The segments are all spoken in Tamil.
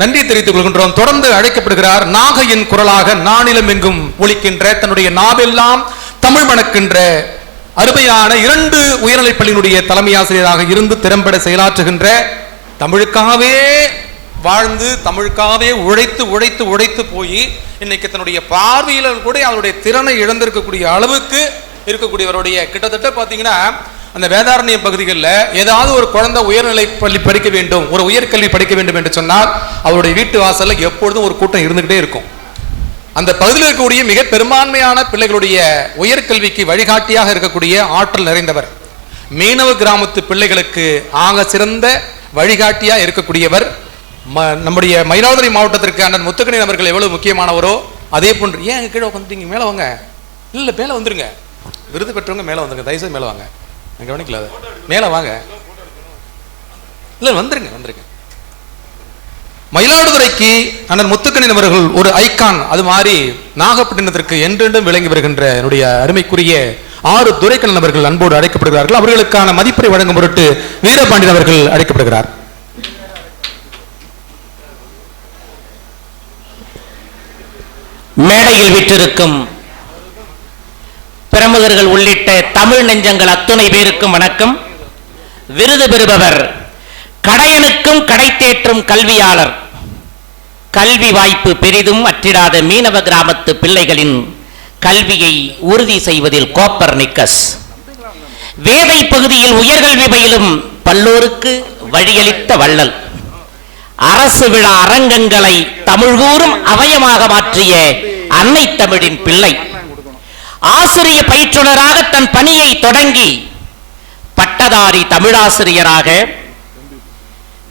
நன்றி தெரிவித்துக் கொள்கின்றோம். தொடர்ந்து அழைக்கப்படுகிறார் நாகையின் குரலாக நானிலம் எங்கும் ஒழிக்கின்ற தன்னுடைய நாவெல்லாம் தமிழ் மணக்கின்ற அருமையான இரண்டு உயர்நிலைப் பள்ளியினுடைய தலைமை ஆசிரியராக இருந்து திறம்பட செயலாற்றுகின்ற தமிழுக்காகவே வாழ்ந்து தமிழுக்காகவே உழைத்து உழைத்து உழைத்து போய் இன்னைக்கு தன்னுடைய பார்வையில் கூட அவருடைய திறனை இழந்திருக்கக்கூடிய அளவுக்கு இருக்கக்கூடியவருடைய கிட்டத்தட்ட பார்த்தீங்கன்னா அந்த வேதாரண்ய பகுதிகளில் ஏதாவது ஒரு குழந்தை உயர்நிலை பள்ளி படிக்க வேண்டும் ஒரு உயர்கல்வி படிக்க வேண்டும் என்று சொன்னால் அவருடைய வீட்டு வாசலில் எப்பொழுதும் ஒரு கூட்டம் இருந்துகிட்டே இருக்கும். அந்த பகுதியில் இருக்கக்கூடிய மிக பெரும்பான்மையான பிள்ளைகளுடைய உயர்கல்விக்கு வழிகாட்டியாக இருக்கக்கூடிய ஆற்றல் நிறைந்தவர். மீனவ கிராமத்து பிள்ளைகளுக்கு ஆக சிறந்த வழிகாட்டியாக இருக்கக்கூடியவர். ம- நம்முடைய மயிலாடுதுறை மாவட்டத்திற்கு அண்ணன் முத்துக்கணி அவர்கள் எவ்வளவு முக்கியமானவரோ அதே போன்று ஏன் கீழே உட்காந்துட்டீங்க மேலே வாங்க. இல்லை மேலே வந்துருங்க. விருது பெற்றவங்க மேலே வந்துருங்க. தயவுசெய்து மேலே வாங்க. கவனிக்கல அதை. மேலே வாங்க. இல்ல வந்துருங்க வந்துருங்க. மயிலாடுதுறைக்கு அண்ணன் முத்துக்கணின் அவர்கள் ஒரு ஐக்கான் அது மாதிரி நாகப்பட்டினத்திற்கு என்றென்றும் விளங்கி வருகின்ற என்னுடைய அருமைக்குரிய ஆறு துரைக்கண்ணன் அவர்கள் அன்போடு அழைக்கப்படுகிறார்கள். அவர்களுக்கான மதிப்பை வழங்கும் பொருட்டு வீரபாண்டியன் அவர்கள் அழைக்கப்படுகிறார். மேடையில் விற்றிருக்கும் பிரமுகர்கள் உள்ளிட்ட தமிழ் நெஞ்சங்கள் அத்துணை பேருக்கும் வணக்கம். விருது பெறுபவர் கடையனுக்கும் கடை தேற்றும் கல்வியாளர். கல்வி வாய்ப்பு பெரிதும் அற்றிடாத மீனவ கிராமத்து பிள்ளைகளின் கல்வியை உறுதி செய்வதில் கோப்பர் நிக்கஸ். வேதை பகுதியில் உயர்கல்வி பயிலும் பல்லோருக்கு வழியளித்த வள்ளல். அரசு விழா அரங்கங்களை தமிழ்கூறும் அவயமாக மாற்றிய அன்னை தமிழின் பிள்ளை. ஆசிரிய பயிற்றுனராக தன் பணியை தொடங்கி பட்டதாரி தமிழாசிரியராக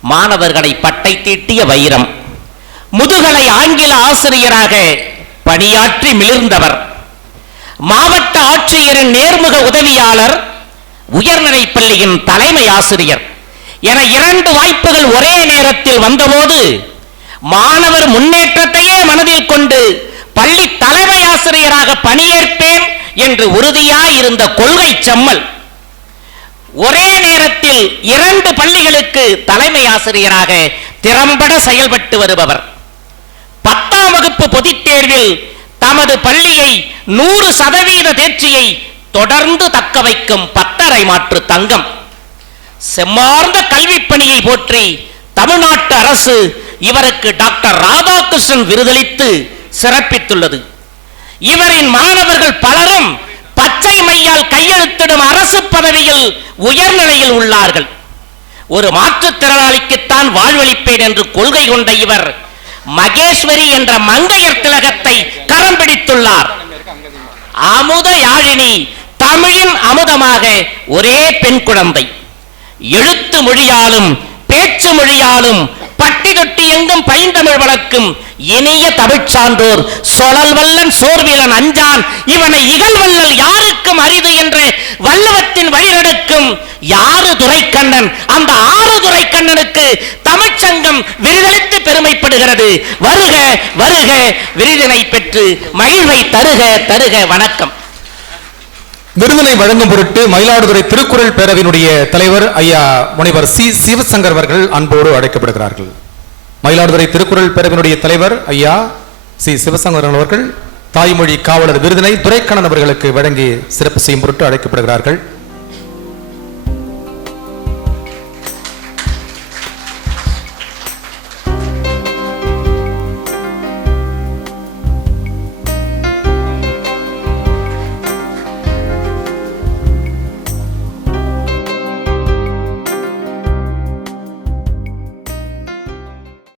மாணவர்களை பட்டை தீட்டிய வைரம். முதுகலை ஆங்கில ஆசிரியராக பணியாற்றி மிளிர்ந்தவர். மாவட்ட ஆட்சியரின் நேர்முக உதவியாளர் உயர்நிலை பள்ளியின் தலைமை ஆசிரியர். என இரண்டு வாய்ப்புகள் ஒரே நேரத்தில் வந்தபோது மாணவர் முன்னேற்றத்தையே மனதில் கொண்டு பள்ளி தலைமை ஆசிரியராக பணியேற்பேன் என்று உறுதியாயிருந்த கொள்கை செம்மல் ஒரே நேரத்தில் இரண்டு பள்ளிகளுக்கு தலைமை ஆசிரியராக திறம்பட செயல்பட்டு வருபவர். பத்தாம் வகுப்பு பொதுத் தேர்வில் தமது பள்ளியை நூறு சதவீத தேர்ச்சியை தொடர்ந்து தக்க வைக்கும் பத்தரை மாற்று தங்கம். செம்மார்ந்த கல்வி பணியை போற்றி தமிழ்நாட்டு அரசு இவருக்கு டாக்டர் ராதாகிருஷ்ணன் விருதளித்து சிறப்பித்துள்ளது. இவரின் மாணவர்கள் பலரும் பச்சை மையால் கையெழுத்திடும் அரசு பதவியில் உயர்நிலையில் உள்ளார்கள். ஒரு மாற்றுத்திறனாளிக்குத்தான் வாழ்வளிப்பேன் என்று கொள்கை கொண்ட இவர் மகேஸ்வரி என்ற மங்கையர் திலகத்தை கரம் பிடித்துள்ளார். அமுத யாழினி தமிழின் அமுதமாக ஒரே பெண் குழந்தை. எழுத்து மொழியாலும் பேச்சு மொழியாலும் பட்டி தொட்டி எங்கும் பைந்தமிழ் வளர்க்கும் இனிய தமிழ்ச்சான்றோர் சொழல் வல்லன் சோர்வீலன் அஞ்சான் இவனை இகழ்வல்லல் யாருக்கும் அரிது என்று வல்லவத்தின் வழிநடக்கும் யாரு துரைக்கண்ணன்? அந்த ஆறு துரைக்கண்ணனுக்கு தமிழ்ச்சங்கம் விருதளித்து பெருமைப்படுகிறது. வருக வருக விருதினை பெற்று மகிழ்வை தருக தருக வணக்கம். விருதினை வழங்கும் பொருட்டு மயிலாடுதுறை திருக்குறள் பேரவையினுடைய தலைவர் ஐயா முனைவர் சி. சிவசங்கர் அவர்கள் அன்போடு அழைக்கப்படுகிறார்கள். மயிலாடுதுறை திருக்குறள் பேரவையினுடைய தலைவர் ஐயா சி சிவசங்கரன் அவர்கள் தாய்மொழி காவலர் விருதினை துரைக்கண்ணன் அவர்களுக்கு வழங்கி சிறப்பு செய்யும் பொருட்டு அழைக்கப்படுகிறார்கள்.